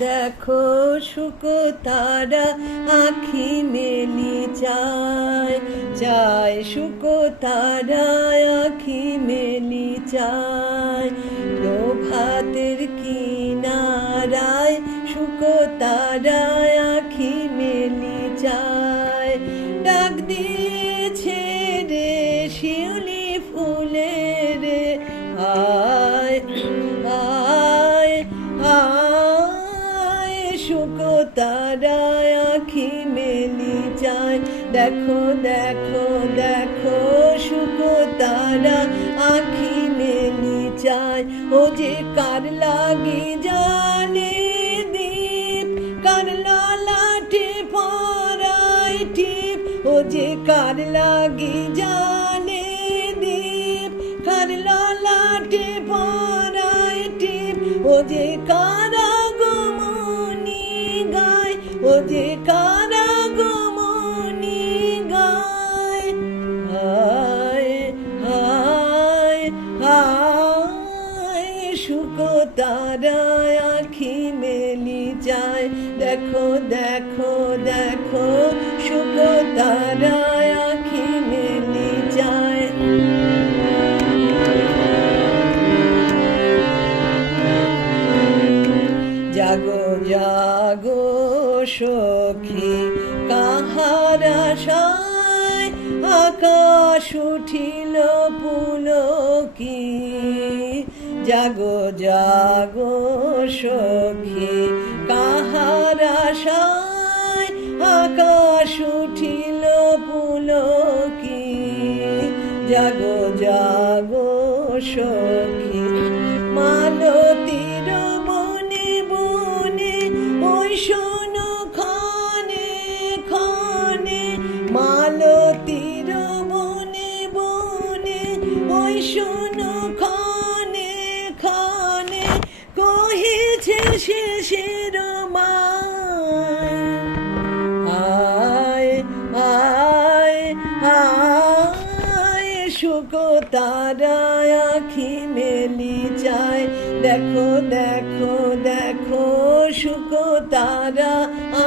দেখো শুকতারা আঁখি মেলি চায় চায় শুকতারা আঁখি মেলি চায় প্রভাতের কিনারায় শুকতারা আঁখি মেলি চায় ডাক দিয়েছে রে শিউলি ফুলের আয় আয় আয় শুকতারা আঁখি মেলি চায় দেখো দেখো দেখো শুকতারা আঁখি মেলি চায় ও যে কার লাগি জানে দীপ কার ললাটে পরায় টিপ ও যে কার লাগি জানে দীপ কার ললাটে পরায় টিপ ও যে কারা গমনি গায় ও যে কারা গমনি গায় হায় হায় হায় শুকতারা আঁখি মেলি যায় দেখো দেখো দেখো শুকতারা আঁখি মেলি যায় জাগো জাগো সখী কাহার আশায় আকাশ উঠিল পুলকি জাগো জাগো সখী কাহার আশায় আকাশ উঠিল পুলকি জাগো জাগো সখী মালতীর বনে বনে ওই শোনো ক্ষণে ক্ষণে মালতীর বনে বনে ওই শোনো ক্ষণে ক্ষণে কহিছে শেষের আয় আয় আয় শুকতারা আঁখি মেলি চায় দেখো দেখো দেখো শুকতারা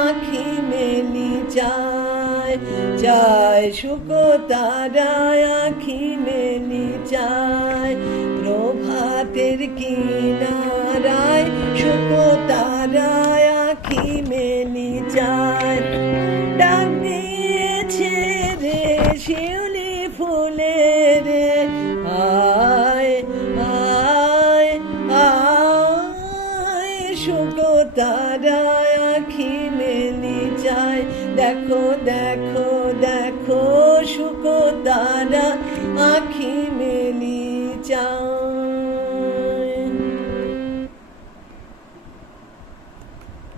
আঁখি মেলি চায় চায় শুকতারা আঁখি মেলি চায় প্রভাতের কিনারায় শুকতারা আঁখি মেলি চায় ডাক দিয়েছে রে শিউলি ফুলের আয় আয় আয় শুকতারা আঁখি মেলি চায় দেখো দেখো দেখো শুকতারা আঁখি মেলি চায়।